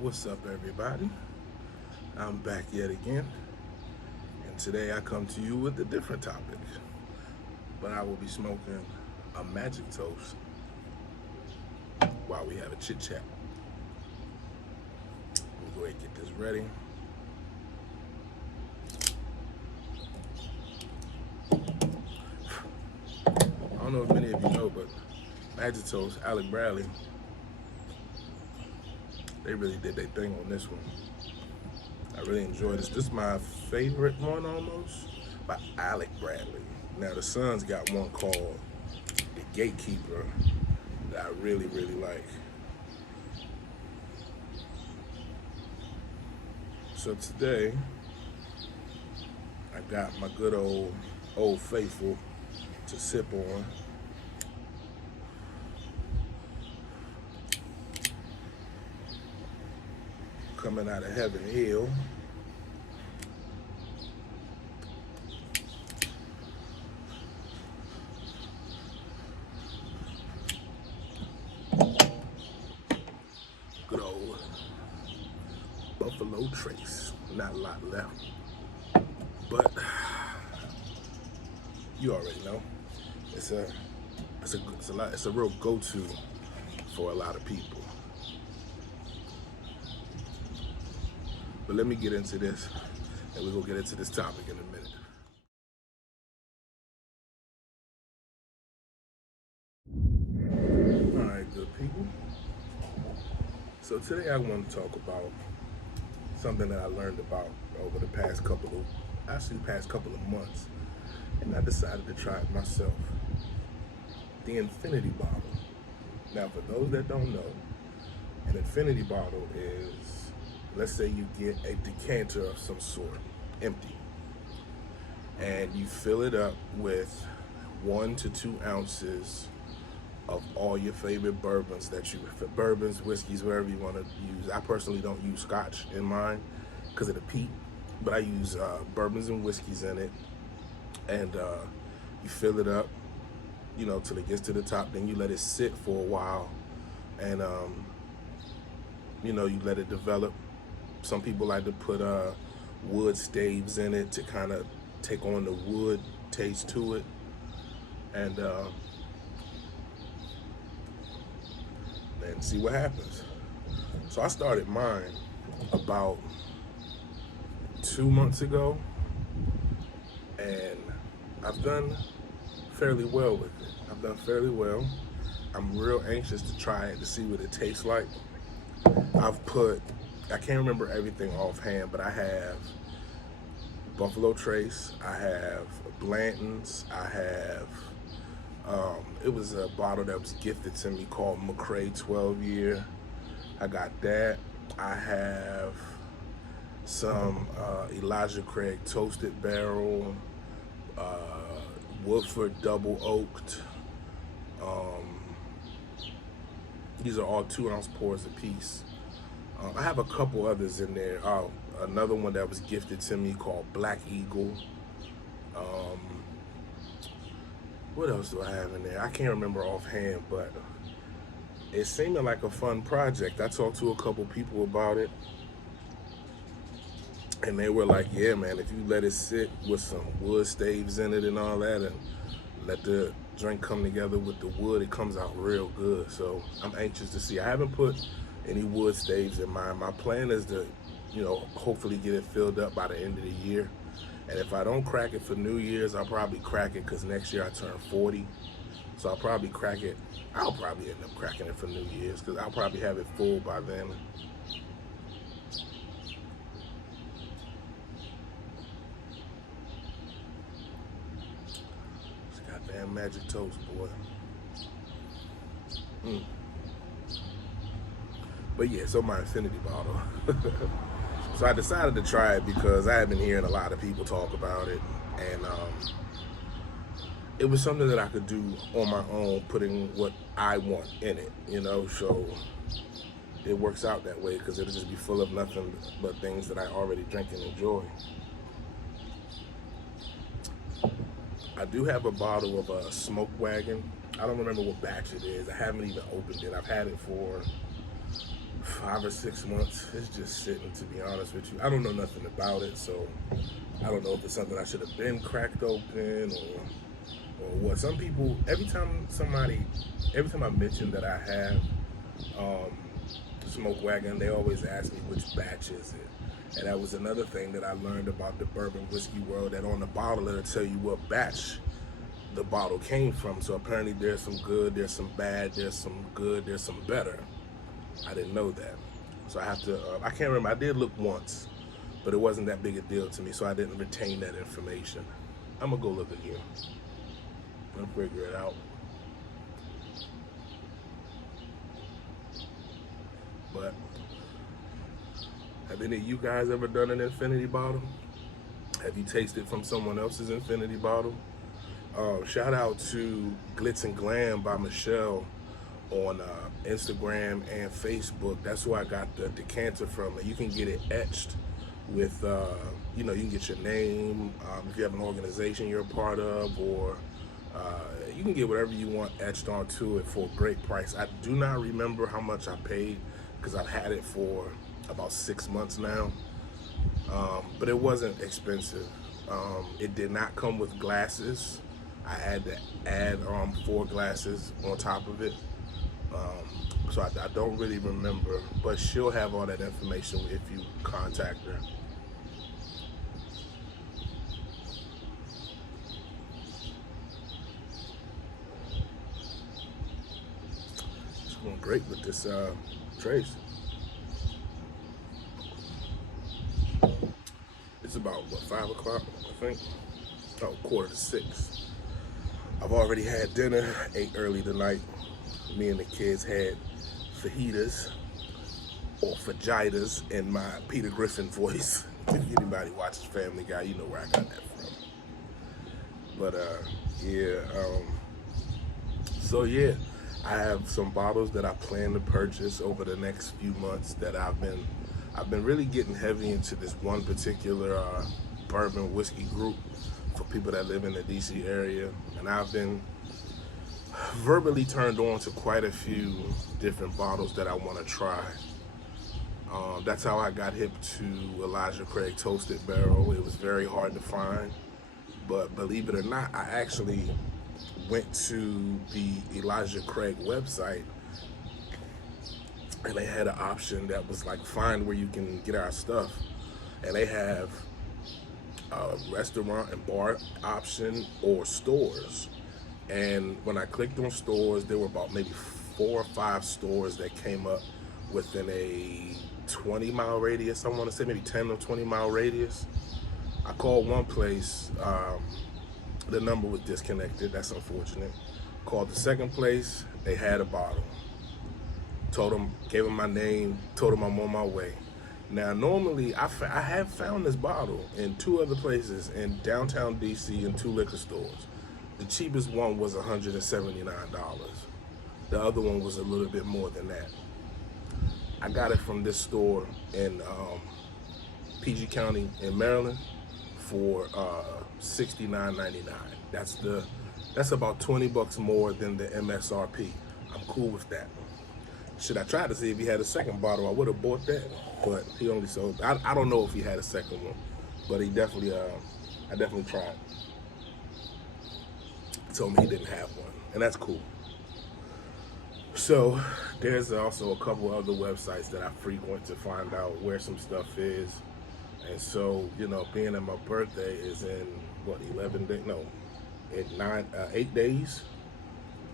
What's up, everybody? I'm back yet again, and today I come to you with a different topic. But I will be smoking a magic toast while we have a chit chat. Let me go ahead and get this ready. I don't know if many of you know, but Magic Toast, Alec Bradley, they really did their thing on this one. I really enjoyed this. This is my favorite one almost by Alec Bradley. Now the Suns got one called The Gatekeeper that I really like. So today I got my good old faithful to sip on. Coming out of Heaven Hill. Good old Buffalo Trace. Not a lot left, but you already know it's a real go-to for a lot of people. But let me get into this, and we're gonna get into this topic in a minute. All right, good people. So today I want to talk about something that I learned about over the past couple of months, and I decided to try it myself. The infinity bottle. Now, for those that don't know, an infinity bottle is, let's say you get a decanter of some sort, empty, and you fill it up with 1 to 2 ounces of all your favorite bourbons bourbons, whiskeys, whatever you want to use. I personally don't use scotch in mine because of the peat, but I use bourbons and whiskeys in it, and you fill it up, till it gets to the top. Then you let it sit for a while, and you let it develop. Some people like to put wood staves in it to kind of take on the wood taste to it, and see what happens. So I started mine about 2 months ago, and I've done fairly well with it. I've done fairly well. I'm real anxious to try it to see what it tastes like. I can't remember everything offhand, but I have Buffalo Trace, I have Blanton's, I have, it was a bottle that was gifted to me called McCray 12 year. I got that. I have some Elijah Craig Toasted Barrel, Woodford Double Oaked. These are all 2-ounce pours apiece. I have a couple others in there. Another one that was gifted to me called Black Eagle. What else do I have in there? I can't remember offhand, but it seemed like a fun project. I talked to a couple people about it, and they were like, yeah, man, if you let it sit with some wood staves in it and all that, and let the drink come together with the wood, it comes out real good. So I'm anxious to see. I haven't put any wood staves in mine. My plan is to, hopefully get it filled up by the end of the year. And if I don't crack it for New Year's, I'll probably crack it because next year I turn 40. So I'll probably crack it. I'll probably end up cracking it for New Year's because I'll probably have it full by then. This goddamn magic toast, boy. But yeah, so my infinity bottle. So I decided to try it because I had been hearing a lot of people talk about it, and it was something that I could do on my own, putting what I want in it, so it works out that way because it'll just be full of nothing but things that I already drink and enjoy. I do have a bottle of a Smoke Wagon. I don't remember what batch it is. I haven't even opened it. I've had it for 5 or 6 months. It's just sitting, to be honest with you. I don't know nothing about it, so I don't know if it's something I should have been cracked open or what. Some people, every time I mention that I have um, Smoke Wagon, they always ask me which batch is it. And that was another thing that I learned about the bourbon whiskey world, that on the bottle it'll tell you what batch the bottle came from. So apparently there's some good, there's some bad, there's some good, there's some better. I didn't know that. So I have to, I can't remember, I did look once, but it wasn't that big a deal to me, so I didn't retain that information. I'm gonna go look again and figure it out. But have any of you guys ever done an infinity bottle? Have you tasted from someone else's infinity bottle? Shout out to Glitz and Glam by Michelle on Instagram and Facebook. That's where I got the decanter from. You can get it etched with, you can get your name, if you have an organization you're a part of, or you can get whatever you want etched onto it for a great price. I do not remember how much I paid because I've had it for about 6 months now, but it wasn't expensive. It did not come with glasses. I had to add 4 glasses on top of it. So I don't really remember, but she'll have all that information if you contact her. It's going great with this trace. It's about, what, 5 o'clock, I think? Oh, 5:45. I've already had dinner, ate early tonight. Me and the kids had fajitas, or fajitas in my Peter Griffin voice. If anybody watches Family Guy, you know where I got that from. But so yeah, I have some bottles that I plan to purchase over the next few months that I've been really getting heavy into this one particular bourbon whiskey group for people that live in the DC area, and I've been verbally turned on to quite a few different bottles that I want to try. That's how I got hip to Elijah Craig Toasted Barrel. It was very hard to find, but believe it or not, I actually went to the Elijah Craig website, and they had an option that was like, find where you can get our stuff, and they have a restaurant and bar option or stores. And when I clicked on stores, there were about maybe 4 or 5 stores that came up within a 20-mile radius. I want to say maybe 10 or 20-mile radius. I called one place, the number was disconnected. That's unfortunate. Called the second place, they had a bottle. Told them, gave them my name, told them I'm on my way. Now, normally, I have found this bottle in 2 other places in downtown DC in 2 liquor stores. The cheapest one was $179. The other one was a little bit more than that. I got it from this store in PG County in Maryland for $69.99. That's about $20 more than the MSRP. I'm cool with that. Should I try to see if he had a second bottle? I would have bought that, but he only sold. I don't know if he had a second one, but he definitely. I definitely tried. He told me he didn't have one, and that's cool. So there's also a couple other websites that I frequent to find out where some stuff is, and so being that my birthday is in what 11 days? No, in 8 days.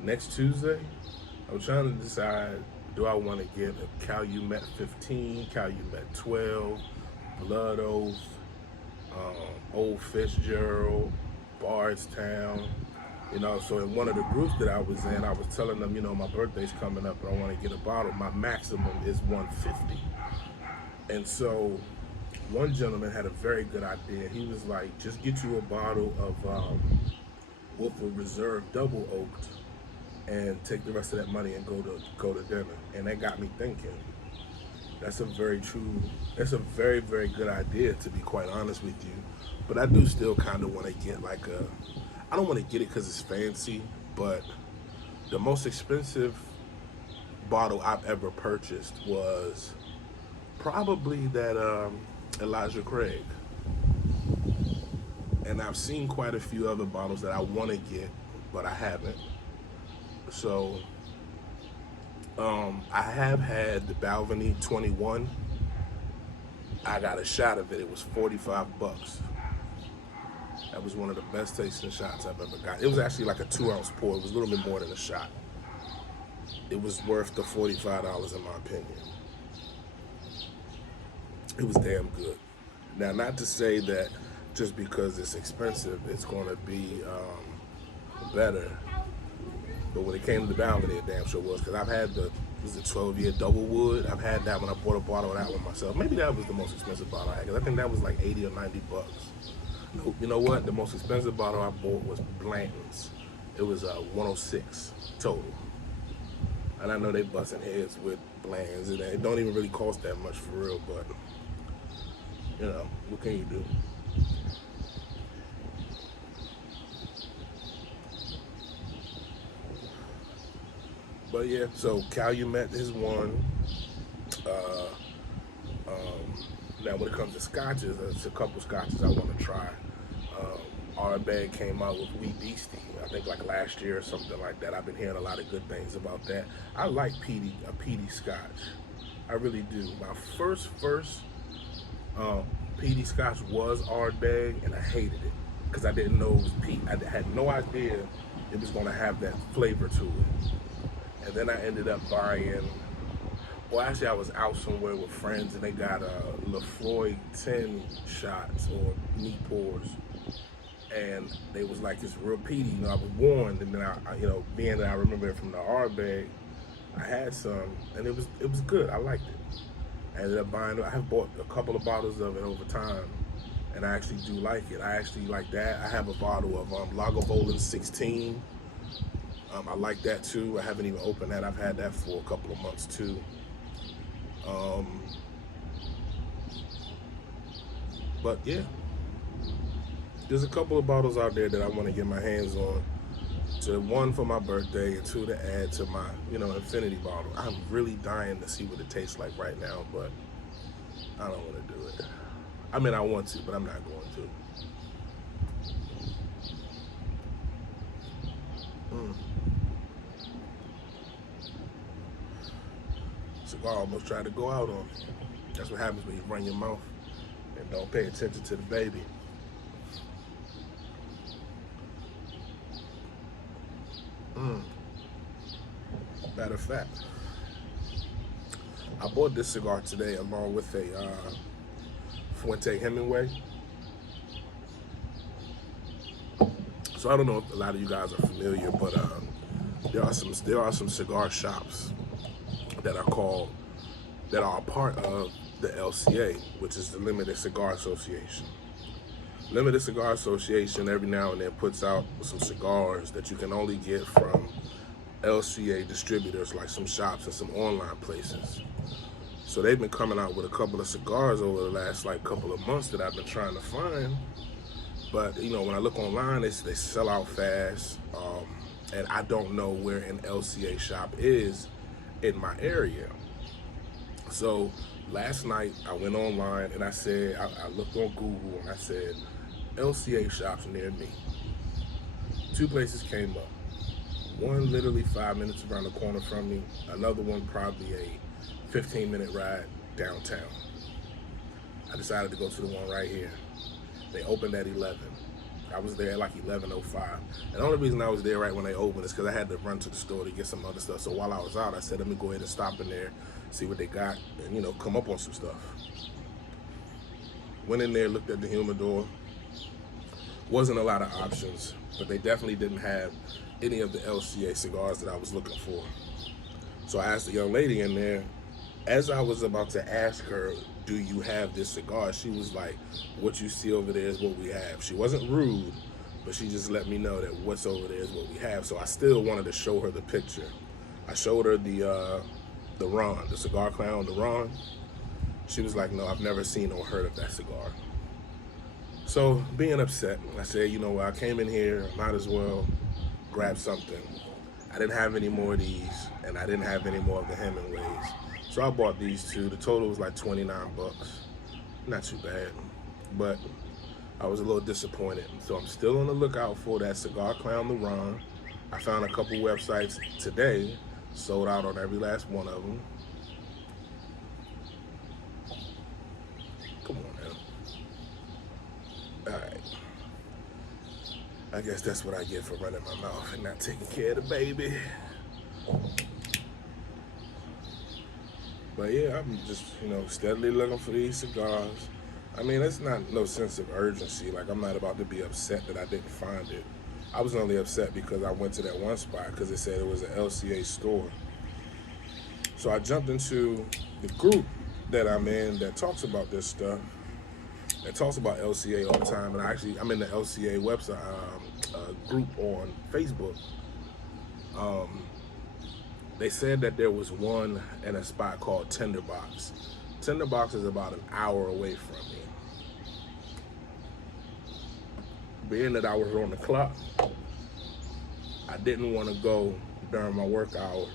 Next Tuesday, I'm trying to decide. Do I want to get a Calumet 15, Calumet 12, Blood Oath, Old Fitzgerald, Bardstown? So in one of the groups that I was in, I was telling them, my birthday's coming up and I want to get a bottle. My maximum is 150. And so one gentleman had a very good idea. He was like, just get you a bottle of Woodford Reserve Double Oaked and take the rest of that money and go to dinner. And that got me thinking. That's a very, very good idea, to be quite honest with you. But I do still kind of want to get I don't want to get it because it's fancy, but the most expensive bottle I've ever purchased was Probably that Elijah Craig. And I've seen quite a few other bottles that I want to get, but I haven't. So I have had the Balvenie 21. I got a shot of it. It was 45 bucks. That was one of the best tasting shots I've ever got. It was actually like a 2 ounce pour. It was a little bit more than a shot. It was worth the $45 in my opinion. It was damn good. Now, not to say that just because it's expensive, it's going to be better. But when it came to the Balvenie, it damn sure was. Because I've had the 12-year double wood. I've had that when I bought a bottle of that one myself. Maybe that was the most expensive bottle I had. Because I think that was like 80 or 90 bucks. You know what? The most expensive bottle I bought was Blanton's. It was 106 total. And I know they busting heads with Blanton's, and it don't even really cost that much for real, but you know, what can you do? But yeah, so Calumet is one. Uh, Now when it comes to scotches, there's a couple scotches I want to try. Ardbeg came out with Wee Beastie, I think like last year or something like that. I've been hearing a lot of good things about that. I like a peaty scotch. I really do. My first peaty scotch was Ardbeg, and I hated it because I didn't know it was peat. I had no idea it was going to have that flavor to it. And then I ended up buying, well, actually I was out somewhere with friends and they got Lefroy 10 shots or neat pours. And they was like, it's real peaty. You know, I was warned, and then being that I remember it from the Ardbeg, I had some, and it was good. I liked it. I ended up buying it. I have bought a couple of bottles of it over time, and I actually do like it. I actually like that. I have a bottle of Lagavulin 16. I like that too. I haven't even opened that. I've had that for a couple of months too. But yeah, there's a couple of bottles out there that I want to get my hands on. One for my birthday and two to add to my, infinity bottle. I'm really dying to see what it tastes like right now, but I don't want to do it. I mean, I want to, but I'm not going to. Cigar almost tried to go out on me. That's what happens when you run your mouth and don't pay attention to the baby. Matter of fact, I bought this cigar today along with a Fuente Hemingway. So I don't know if a lot of you guys are familiar, but there are some cigar shops that are a part of the LCA, which is the Limited Cigar Association. Limited Cigar Association every now and then puts out some cigars that you can only get from LCA distributors, like some shops and some online places. So they've been coming out with a couple of cigars over the last couple of months that I've been trying to find. But when I look online, they sell out fast, and I don't know where an LCA shop is in my area. So last night I went online and I said, I looked on Google and I said, LCA shops near me. Two places came up. One literally 5 minutes around the corner from me. Another one probably a 15-minute ride downtown. I decided to go to the one right here. They opened at 11. I was there at like 11:05. And the only reason I was there right when they opened is because I had to run to the store to get some other stuff. So while I was out, I said, let me go ahead and stop in there, see what they got, and come up on some stuff. Went in there, looked at the humidor. Wasn't a lot of options, but they definitely didn't have any of the LCA cigars that I was looking for. So I asked the young lady in there, as I was about to ask her, do you have this cigar? She was like, what you see over there is what we have. She wasn't rude, but she just let me know that what's over there is what we have. So I still wanted to show her the picture. I showed her the Ron, the Cigar Clown, the Ron. She was like, no, I've never seen or heard of that cigar. So being upset, I said, you know what, I came in here, might as well grab something. I didn't have any more of these, and I didn't have any more of the Hemingways. So I bought these two. The total was like 29 bucks. Not too bad, but I was a little disappointed. So I'm still on the lookout for that Cigar Clown LaRon. I found a couple websites today, sold out on every last one of them. Come on now. All right. I guess that's what I get for running my mouth and not taking care of the baby. But yeah, I'm just, steadily looking for these cigars. I mean, it's not no sense of urgency. Like, I'm not about to be upset that I didn't find it. I was only upset because I went to that one spot because it said it was an LCA store. So I jumped into the group that I'm in that talks about this stuff, that talks about LCA all the time. And I'm in the LCA website group on Facebook. They said that there was one in a spot called Tinderbox. Tinderbox is about an hour away from me. Being that I was on the clock, I didn't want to go during my work hours.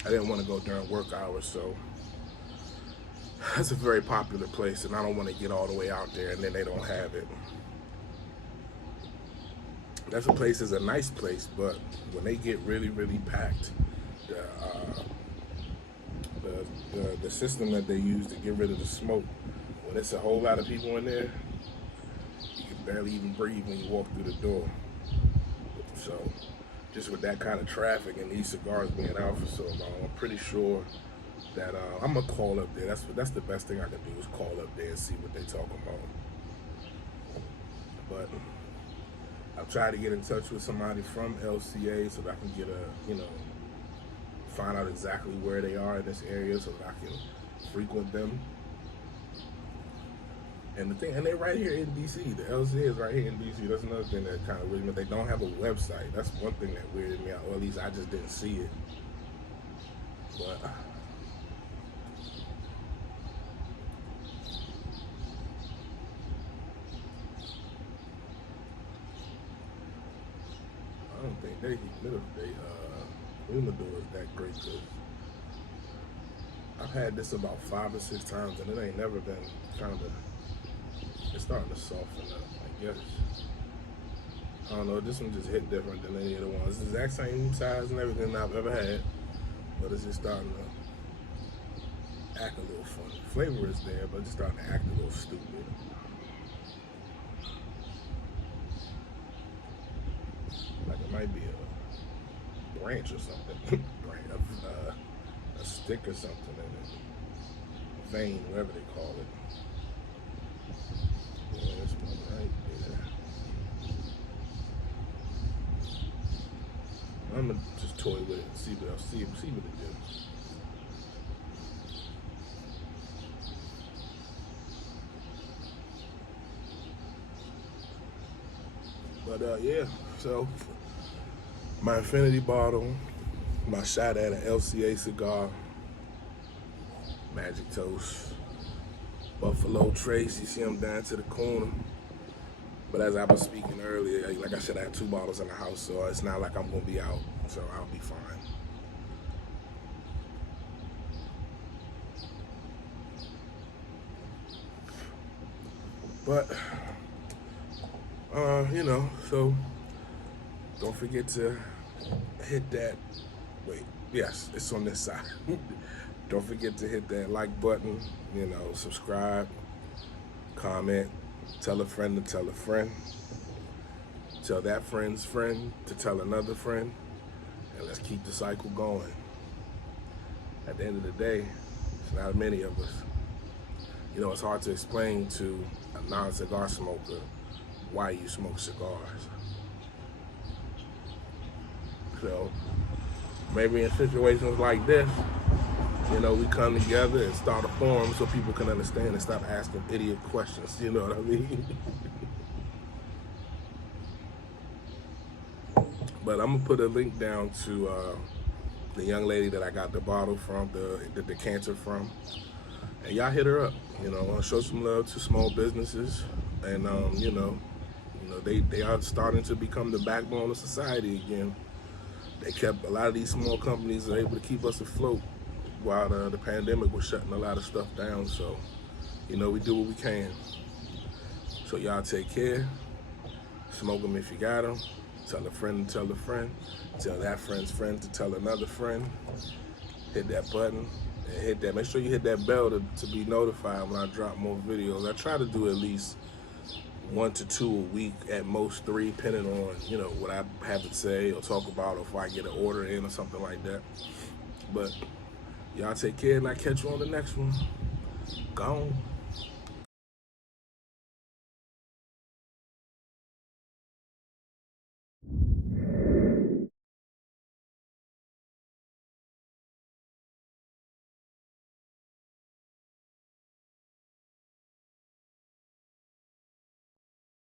I didn't want to go during work hours, so that's a very popular place, and I don't want to get all the way out there and then they don't have it. That's a place is a nice place, but when they get really, really packed, the system that they use to get rid of the smoke, when it's a whole lot of people in there, you can barely even breathe when you walk through the door. So just with that kind of traffic and these cigars being out for so long, I'm pretty sure that I'm gonna call up there. That's the best thing I can do is call up there and see what they talking about. But I've tried to get in touch with somebody from LCA so that I can get find out exactly where they are in this area so that I can frequent them. And they're right here in DC. The LCA is right here in DC. That's another thing that kind of weirded me. They don't have a website. That's one thing that weirded me out. Or at least I just didn't see it. But I don't think they humidor is that great. Cause I've had this about 5 or 6 times and it ain't never been it's starting to soften up, I guess. I don't know, this one just hit different than any of the ones. It's the exact same size and everything I've ever had, but it's just starting to act a little funny. Flavor is there, but it's starting to act a little stupid. Like it might be a branch or something, a stick or something in it, a vein, whatever they call it. Yeah, this one right there. I'm gonna just toy with it and see what it do. But yeah, so my infinity bottle, my shot at an LCA cigar, Magic Toast, Buffalo Trace. You see them down to the corner. But as I was speaking earlier, like I said, I have 2 bottles in the house, so it's not like I'm gonna be out, so I'll be fine. But so don't forget to hit that. Wait, yes, it's on this side. Don't forget to hit that like button, subscribe, comment, tell a friend to tell a friend, tell that friend's friend to tell another friend, and let's keep the cycle going. At the end of the day, it's not many of us. It's hard to explain to a non-cigar smoker why you smoke cigars. So maybe in situations like this, we come together and start a forum so people can understand and stop asking idiot questions. You know what I mean? But I'm gonna put a link down to the young lady that I got the bottle from, the decanter from. And y'all hit her up, show some love to small businesses. And, they are starting to become the backbone of society again. They kept a lot of these small companies able to keep us afloat while the pandemic was shutting a lot of stuff down. So, we do what we can. So y'all take care. Smoke them if you got them. Tell a friend to tell a friend. Tell that friend's friend to tell another friend. Hit that button and hit that. Make sure you hit that bell to be notified when I drop more videos. I try to do at least 1 to 2 a week, at most 3, depending on what I have to say or talk about, or if I get an order in or something like that. But y'all take care, and I catch you on the next one. Gone.